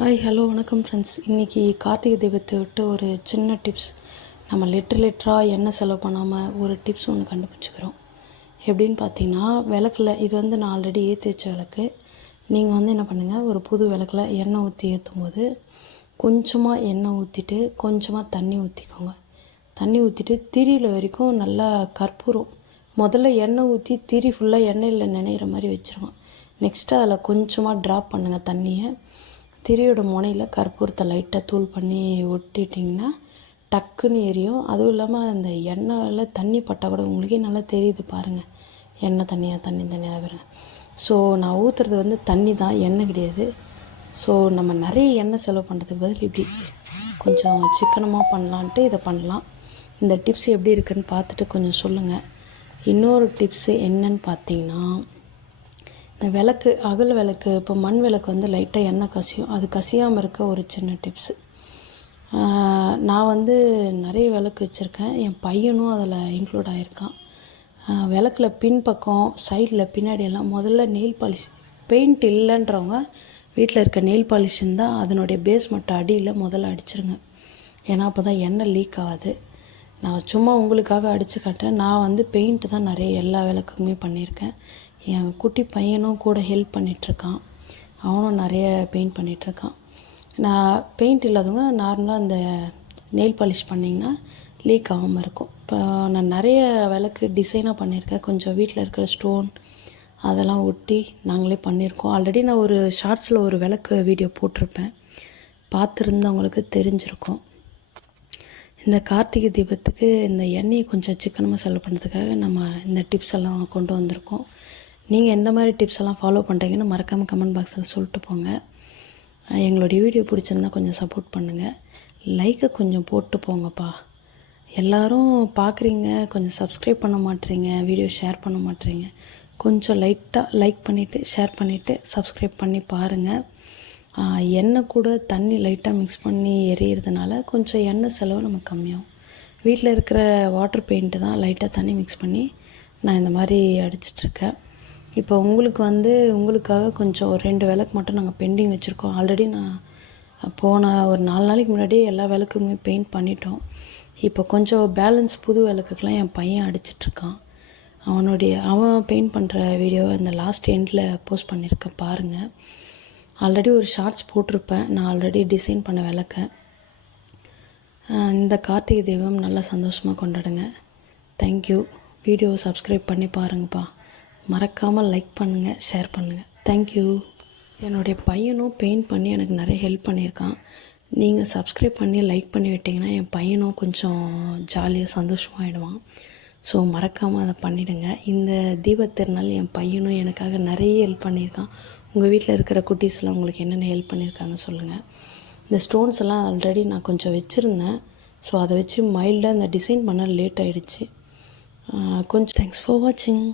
Hi hello வணக்கம் friends. இன்றைக்கி கார்த்திகை தீபத்தை விட்டு ஒரு சின்ன டிப்ஸ். நம்ம லிட்டராக எண்ணெய் செலவு பண்ணாமல் ஒரு டிப்ஸ் ஒன்று கண்டுபிடிச்சிக்கிறோம். எப்படின்னு பார்த்தீங்கன்னா, விளக்கில் இது நான் ஆல்ரெடி ஏற்றி வச்ச விளக்கு. நீங்கள் என்ன பண்ணுங்கள், ஒரு புது விளக்கில் எண்ணெய் ஊற்றி ஏற்றும் போது கொஞ்சமாக எண்ணெய் ஊற்றிட்டு கொஞ்சமாக தண்ணி ஊற்றிக்கோங்க. தண்ணி ஊற்றிட்டு திரியில் வரைக்கும் நல்லா கற்பூரம் முதல்ல எண்ணெய் ஊற்றி திரி ஃபுல்லாக எண்ணெயில் நினைகிற மாதிரி வச்சுருவோம். நெக்ஸ்ட்டு அதில் கொஞ்சமாக ட்ராப் பண்ணுங்கள் தண்ணியை. திரியோட முனையில் கற்பூரத்தை லைட்டாக தூள் பண்ணி ஒட்டிட்டிங்கன்னா டக்குன்னு எரியும். அதுவும் இல்லாமல் அந்த எண்ணெயில் தண்ணி பட்டால் கூட உங்களுக்கே நல்லா தெரியுது பாருங்கள், எண்ணெய் தண்ணியாக வருங்க. ஸோ நான் ஊற்றுறது தண்ணி தான், எண்ணெய் கிடையாது. ஸோ நம்ம நிறைய எண்ணெய் செலவு பண்ணுறதுக்கு பதில் இப்படி கொஞ்சம் சிக்கனமாக பண்ணலான்ட்டு இதை பண்ணலாம். இந்த டிப்ஸ் எப்படி இருக்குதுன்னு பார்த்துட்டு கொஞ்சம் சொல்லுங்கள். இன்னொரு டிப்ஸு என்னன்னு பார்த்தீங்கன்னா, இந்த விளக்கு அகல் விளக்கு, இப்போ மண் விளக்கு லைட்டாக எண்ணெய் கசியும். அது கசியாமல் இருக்க ஒரு சின்ன டிப்ஸு. நான் நிறைய விளக்கு வச்சுருக்கேன். என் பையனும் அதில் இன்க்ளூட் ஆகியிருக்கான். விளக்கில் பின்பக்கம் சைடில் பின்னாடியெல்லாம் முதல்ல நெயில் பாலிஷ், பெயிண்ட் இல்லைன்றவங்க வீட்டில் இருக்க நெயில் பாலிஷ் இருந்தால் அதனுடைய பேஸ் மட்டும் அடியில் முதல்ல அடிச்சிருங்க. ஏன்னா அப்போ தான் எண்ணெய் லீக் ஆகாது. நான் சும்மா உங்களுக்காக அடித்து காட்டுறேன். நான் பெயிண்ட்டு தான் நிறைய எல்லா விளக்குமே பண்ணியிருக்கேன். என் குட்டி பையனும் கூட ஹெல்ப் பண்ணிகிட்ருக்கான். அவனும் நிறைய பெயிண்ட் பண்ணிகிட்ருக்கான். நான் பெயிண்ட் இல்லாதவங்க நார்மலாக அந்த நெயில் பாலிஷ் பண்ணிங்கன்னா லீக் ஆகாமல் இருக்கும். இப்போ நான் நிறைய விளக்கு டிசைனாக பண்ணியிருக்கேன். கொஞ்சம் வீட்டில் இருக்கிற ஸ்டோன் அதெல்லாம் ஒட்டி நாங்களே பண்ணியிருக்கோம். ஆல்ரெடி நான் ஒரு ஷார்ட்ஸில் ஒரு விளக்கு வீடியோ போட்டிருப்பேன், பார்த்துருந்தவங்களுக்கு தெரிஞ்சிருக்கும். இந்த கார்த்திகை தீபத்துக்கு இந்த எண்ணெயை கொஞ்சம் சிக்கனமாக செலவு பண்ணுறதுக்காக நம்ம இந்த டிப்ஸ் எல்லாம் கொண்டு வந்திருக்கோம். நீங்கள் எந்த மாதிரி டிப்ஸ் எல்லாம் ஃபாலோ பண்ணுறீங்கன்னு மறக்காமல் கமெண்ட் பாக்ஸில் சொல்லிட்டு போங்க. எங்களுடைய வீடியோ பிடிச்சிருந்தா கொஞ்சம் சப்போர்ட் பண்ணுங்கள். லைக்கை கொஞ்சம் போட்டு போங்கப்பா. எல்லோரும் பார்க்குறீங்க, கொஞ்சம் சப்ஸ்கிரைப் பண்ண மாட்டேறீங்க, வீடியோ ஷேர் பண்ண மாட்டேறீங்க. கொஞ்சம் லைட்டாக லைக் பண்ணிவிட்டு ஷேர் பண்ணிவிட்டு சப்ஸ்கிரைப் பண்ணி பாருங்கள். எண்ணெய் கூட தண்ணி லைட்டாக மிக்ஸ் பண்ணி எரியறதுனால கொஞ்சம் எண்ணெய் செலவு நமக்கு கம்மியாகும். வீட்டில் இருக்கிற வாட்டர் பெயிண்ட்டு தான் லைட்டாக தண்ணி மிக்ஸ் பண்ணி நான் இந்த மாதிரி அடிச்சிட்ருக்கேன். இப்போ உங்களுக்கு உங்களுக்காக கொஞ்சம் ஒரு 2 விளக்கு மட்டும் நாங்கள் பெண்டிங் வச்சுருக்கோம். ஆல்ரெடி நான் போன ஒரு 4 நாளைக்கு முன்னாடியே எல்லா விளக்குமே பெயிண்ட் பண்ணிட்டோம். இப்போ கொஞ்சம் பேலன்ஸ் புது விளக்குக்கெலாம் என் பையன் அடிச்சிட்ருக்கான். அவன் பெயிண்ட் பண்ணுற வீடியோ இந்த லாஸ்ட் எண்டில் போஸ்ட் பண்ணியிருக்கேன் பாருங்கள். ஆல்ரெடி ஒரு ஷார்ட்ஸ் போட்டிருப்பேன் நான் ஆல்ரெடி டிசைன் பண்ண விளக்க. இந்த கார்த்திகை தீபம் நல்லா சந்தோஷமாக கொண்டாடுங்க. தேங்க்யூ. வீடியோவை சப்ஸ்கிரைப் பண்ணி பாருங்கப்பா. மறக்காமல் லைக் பண்ணுங்கள், ஷேர் பண்ணுங்கள். தேங்க்யூ. என்னுடைய பையனும் பெயிண்ட் பண்ணி எனக்கு நிறைய ஹெல்ப் பண்ணியிருக்கான். நீங்கள் சப்ஸ்கிரைப் பண்ணி லைக் பண்ணி விட்டிங்கன்னா என் பையனும் கொஞ்சம் ஜாலியாக சந்தோஷமாகிடுவான். ஸோ மறக்காமல் அதை பண்ணிவிடுங்க. இந்த தீபத்திருநாள் என் பையனும் எனக்காக நிறைய ஹெல்ப் பண்ணியிருக்கான். உங்கள் வீட்டில் இருக்கிற குட்டீஸ்லாம் உங்களுக்கு என்னென்ன ஹெல்ப் பண்ணியிருக்காங்க சொல்லுங்கள். இந்த ஸ்டோன்ஸ் எல்லாம் ஆல்ரெடி நான் கொஞ்சம் வச்சுருந்தேன். ஸோ அதை வச்சு மைல்டாக இந்த டிசைன் பண்ண லேட் ஆகிடுச்சு. கொஞ்சம் தேங்க்ஸ் ஃபார் வாட்சிங்.